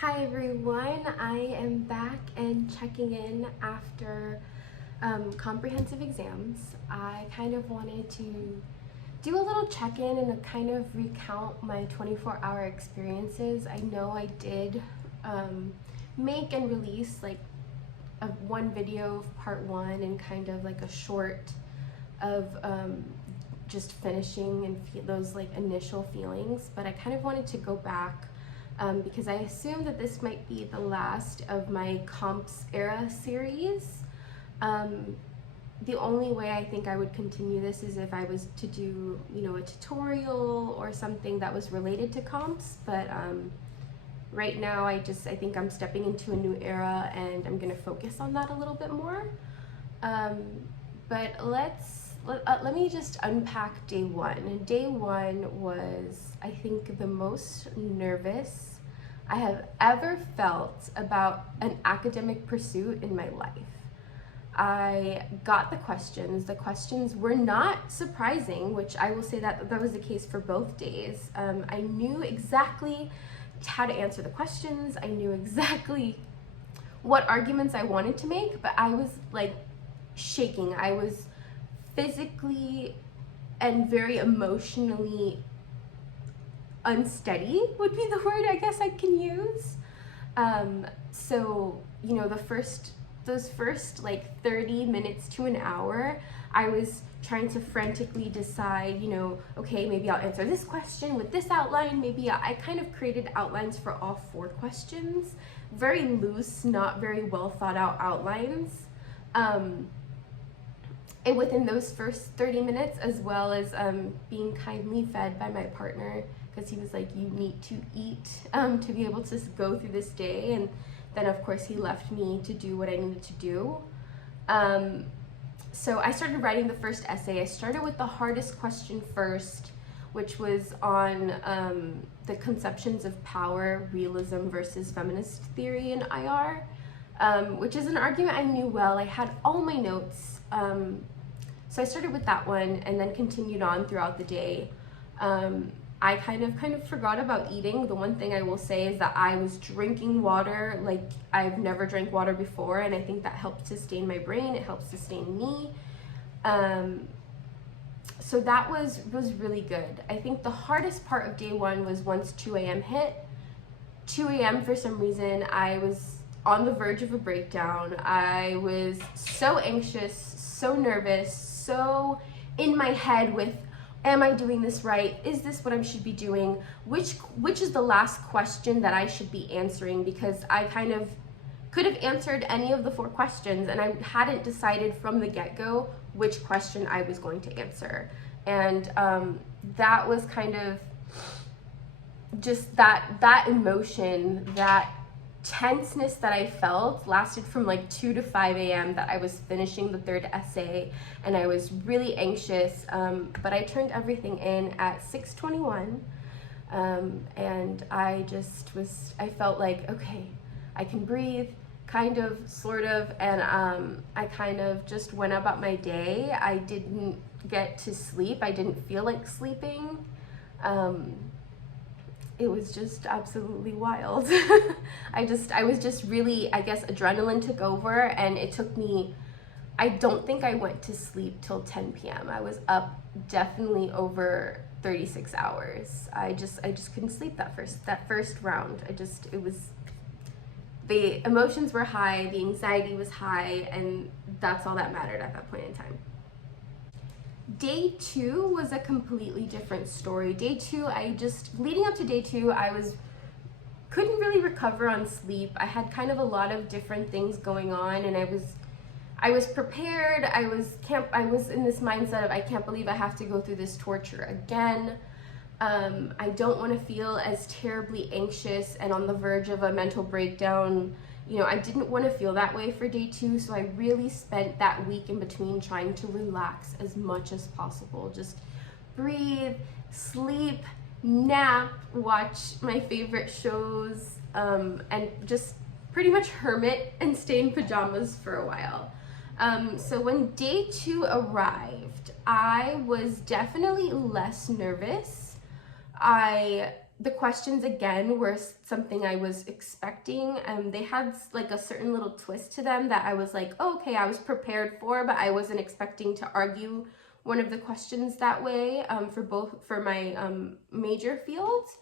Hi everyone, I am back and checking in after comprehensive exams. I kind of wanted to do a little check-in and kind of recount my 24-hour experiences. I know I did make and release like one video of part one and kind of like a short of just finishing and those like initial feelings, but I kind of wanted to go back because I assume that this might be the last of my comps era series. The only way I think I would continue this is if I was to do, a tutorial or something that was related to comps, but right now I think I'm stepping into a new era and I'm gonna focus on that a little bit more. But let me just unpack day one. And day one was, I think, the most nervous I have ever felt about an academic pursuit in my life. I got the questions. The questions were not surprising, which I will say that was the case for both days. I knew exactly how to answer the questions. I knew exactly what arguments I wanted to make, but I was like shaking. I was physically and very emotionally unsteady would be the word I guess I can use. So those first like 30 minutes to an hour, I was trying to frantically decide, okay, maybe I'll answer this question with this outline. Maybe I kind of created outlines for all 4 questions, very loose, not very well thought out outlines. And within those first 30 minutes, as well as being kindly fed by my partner, because he was like, you need to eat to be able to go through this day. And then of course he left me to do what I needed to do. So I started writing the first essay. I started with the hardest question first, which was on the conceptions of power, realism versus feminist theory in IR, which is an argument I knew well. I had all my notes. So I started with that one and then continued on throughout the day. I kind of forgot about eating. The one thing I will say is that I was drinking water like I've never drank water before, and I think that helped sustain my brain. It helps sustain me. So that was really good. I think the hardest part of day one was once 2 a.m. hit. 2 a.m. for some reason, I was on the verge of a breakdown. I was so anxious, so nervous, so in my head with, am I doing this right? Is this what I should be doing? Which is the last question that I should be answering? Because I kind of could have answered any of the 4 questions and I hadn't decided from the get-go which question I was going to answer. And that was kind of just that emotion, that tenseness that I felt lasted from like 2 to 5 a.m. that I was finishing the 3rd essay, and I was really anxious, but I turned everything in at 6:21, and I felt like, okay, I can breathe, kind of, sort of, and I kind of just went about my day. I didn't get to sleep. I didn't feel like sleeping. It was just absolutely wild. I was just really, I guess, adrenaline took over, and it took me, I don't think I went to sleep till 10 p.m. I was up definitely over 36 hours. I just couldn't sleep that first round. The emotions were high, the anxiety was high, and that's all that mattered at that point in time. Day 2 was a completely different story. Day 2, leading up to day 2, couldn't really recover on sleep. I had kind of a lot of different things going on, and I was prepared. I was in this mindset of, I can't believe I have to go through this torture again. I don't want to feel as terribly anxious and on the verge of a mental breakdown. I didn't want to feel that way for day 2, so I really spent that week in between trying to relax as much as possible. Just breathe, sleep, nap, watch my favorite shows, and just pretty much hermit and stay in pajamas for a while. So when day 2 arrived, I was definitely less nervous. I the questions again were something I was expecting. They had like a certain little twist to them that I was like, oh, okay, I was prepared for, but I wasn't expecting to argue one of the questions that way for my major fields.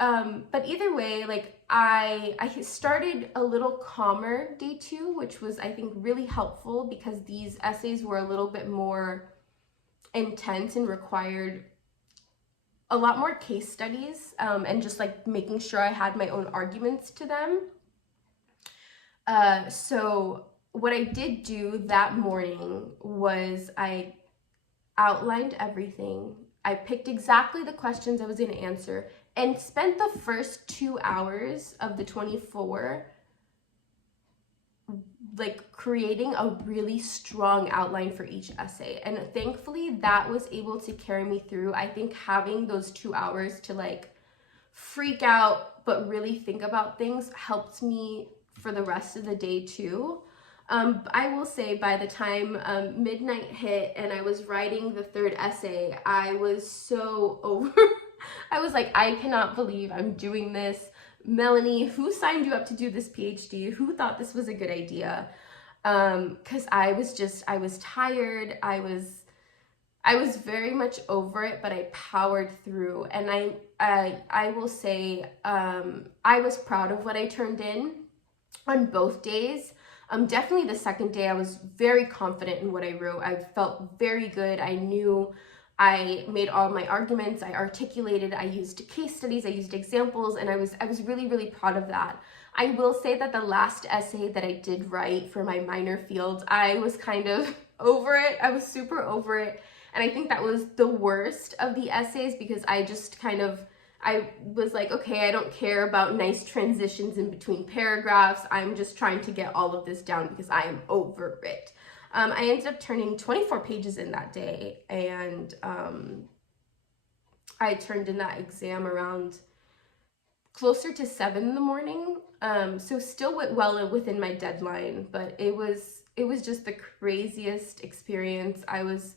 But either way, like I started a little calmer day 2, which was, I think, really helpful because these essays were a little bit more intense and required a lot more case studies, and just like making sure I had my own arguments to them. So what I did do that morning was I outlined everything. I picked exactly the questions I was going to answer and spent the first 2 hours of the 24 like creating a really strong outline for each essay. And thankfully that was able to carry me through. I think having those 2 hours to like freak out but really think about things helped me for the rest of the day too. I will say by the time midnight hit and I was writing the 3rd essay, I was so over. I was like, I cannot believe I'm doing this. Melanie, who signed you up to do this PhD? Who thought this was a good idea? Because I was tired. I was very much over it, but I powered through. And I will say, I was proud of what I turned in on both days. Definitely the 2nd day, I was very confident in what I wrote. I felt very good. I knew I made all my arguments, I articulated, I used case studies, I used examples, and I was really, really proud of that. I will say that the last essay that I did write for my minor field, I was kind of over it. I was super over it. And I think that was the worst of the essays because I was like, okay, I don't care about nice transitions in between paragraphs. I'm just trying to get all of this down because I am over it. I ended up turning 24 pages in that day, and I turned in that exam around closer to 7 in the morning, so still well within my deadline, but it was just the craziest experience. I was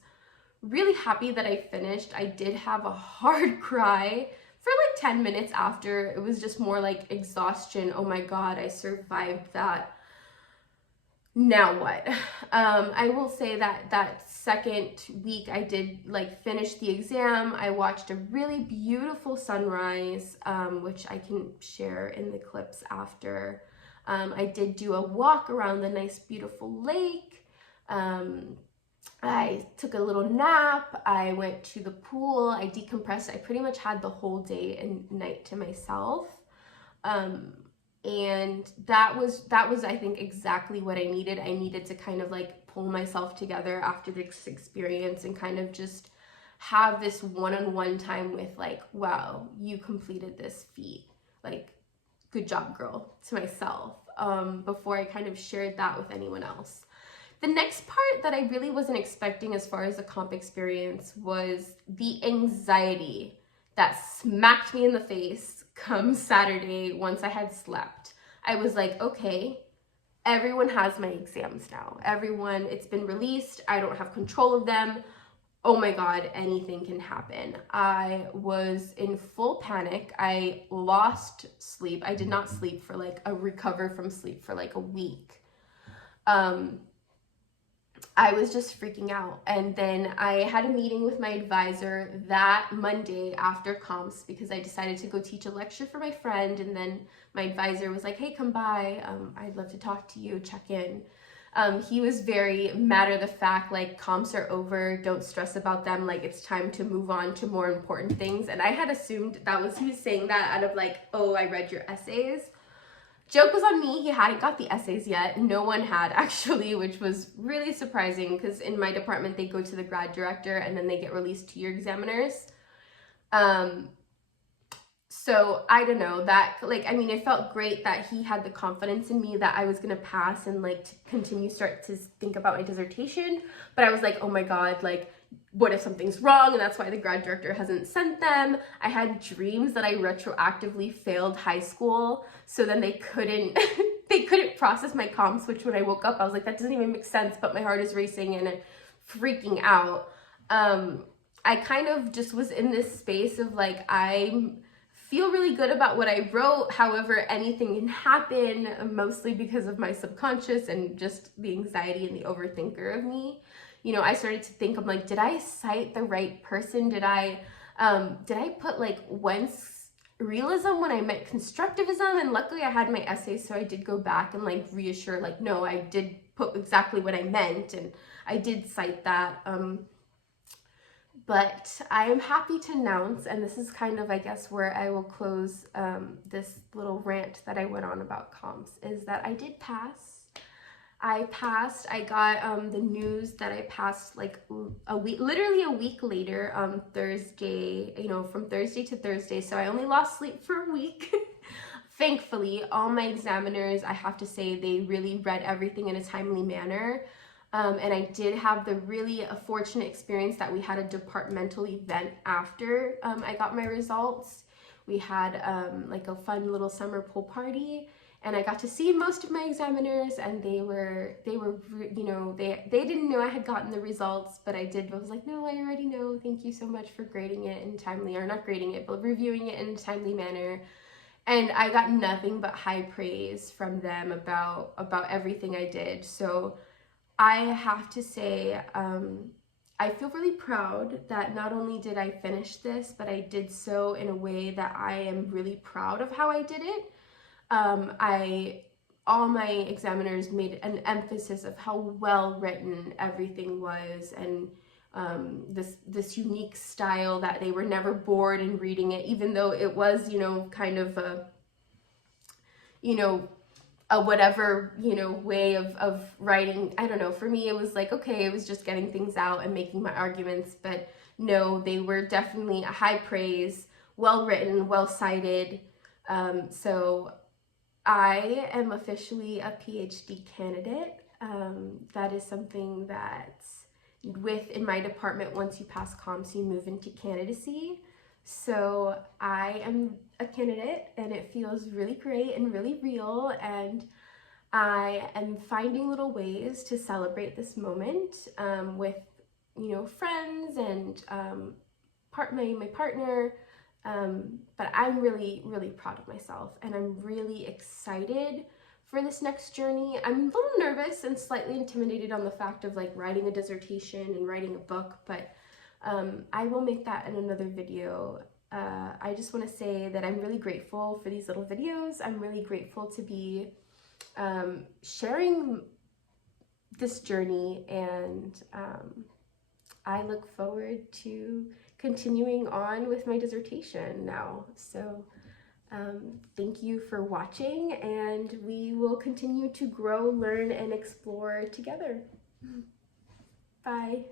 really happy that I finished. I did have a hard cry for like 10 minutes after. It was just more like exhaustion. Oh my God, I survived that. Now what? I will say that 2nd week I did like finish the exam. I watched a really beautiful sunrise, which I can share in the clips after. I did do a walk around the nice beautiful lake. I took a little nap. I went to the pool. I decompressed. I pretty much had the whole day and night to myself. And that was I think exactly what I needed. I needed to kind of like pull myself together after this experience and kind of just have this one-on-one time with like, wow, you completed this feat, like good job girl, to myself, before I kind of shared that with anyone else. The next part that I really wasn't expecting as far as the comp experience was the anxiety that smacked me in the face come Saturday once I had slept. I was like, okay, everyone has my exams now. It's been released. I don't have control of them. Oh my God, anything can happen. I was in full panic. I lost sleep. I did not sleep for recover from sleep for like a week. I was just freaking out. And then I had a meeting with my advisor that Monday after comps because I decided to go teach a lecture for my friend. And then my advisor was like, hey, come by. I'd love to talk to you, check in. He was very matter of the fact, like, comps are over, don't stress about them, like it's time to move on to more important things. And I had assumed he was saying that out of like, oh, I read your essays. Joke was on me, he hadn't got the essays yet. No one had actually, which was really surprising because in my department they go to the grad director and then they get released to your examiners. So I don't know, that it felt great that he had the confidence in me that I was gonna pass and like to start to think about my dissertation. But I was like, oh my God, like what if something's wrong? And that's why the grad director hasn't sent them. I had dreams that I retroactively failed high school. So then they couldn't process my comps, which when I woke up, I was like, that doesn't even make sense, but my heart is racing and freaking out. I kind of just was in this space of like, I'm feel really good about what I wrote. However, anything can happen, mostly because of my subconscious and just the anxiety and the overthinker of me. You know, I started to think, I'm like, did I cite the right person? Did I put like whence realism when I meant constructivism? And luckily I had my essay, so I did go back and like reassure, like, no, I did put exactly what I meant, and I did cite that. But I am happy to announce, and this is kind of, I guess, where I will close this little rant that I went on about comps, is that I did pass. I passed. I got the news that I passed like a week, literally a week later, Thursday, you know, from Thursday to Thursday. So I only lost sleep for a week. Thankfully, all my examiners, I have to say, they really read everything in a timely manner. And I did have the really fortunate experience that we had a departmental event after I got my results. We had like a fun little summer pool party, and I got to see most of my examiners, and they were, you know, they didn't know I had gotten the results, but I was like, no, I already know. Thank you so much for grading it in timely, or not grading it, but reviewing it in a timely manner. And I got nothing but high praise from them about everything I did. So I have to say, I feel really proud that not only did I finish this, but I did so in a way that I am really proud of how I did it. All my examiners made an emphasis of how well written everything was, and this unique style that they were never bored in reading it, even though it was, you know, kind of a, you know, a whatever, you know, way of writing. I don't know, for me it was like, okay, it was just getting things out and making my arguments, but no, they were definitely a high praise, well written, well cited. So I am officially a PhD candidate. That is something that in my department, once you pass comps, you move into candidacy. So I am a candidate, and it feels really great and really real, and I am finding little ways to celebrate this moment with, you know, friends and my partner. But I'm really, really proud of myself, and I'm really excited for this next journey. I'm a little nervous and slightly intimidated on the fact of like writing a dissertation and writing a book, but I will make that in another video. I just want to say that I'm really grateful for these little videos. I'm really grateful to be sharing this journey, and I look forward to continuing on with my dissertation now. So thank you for watching, and we will continue to grow, learn, and explore together. Bye.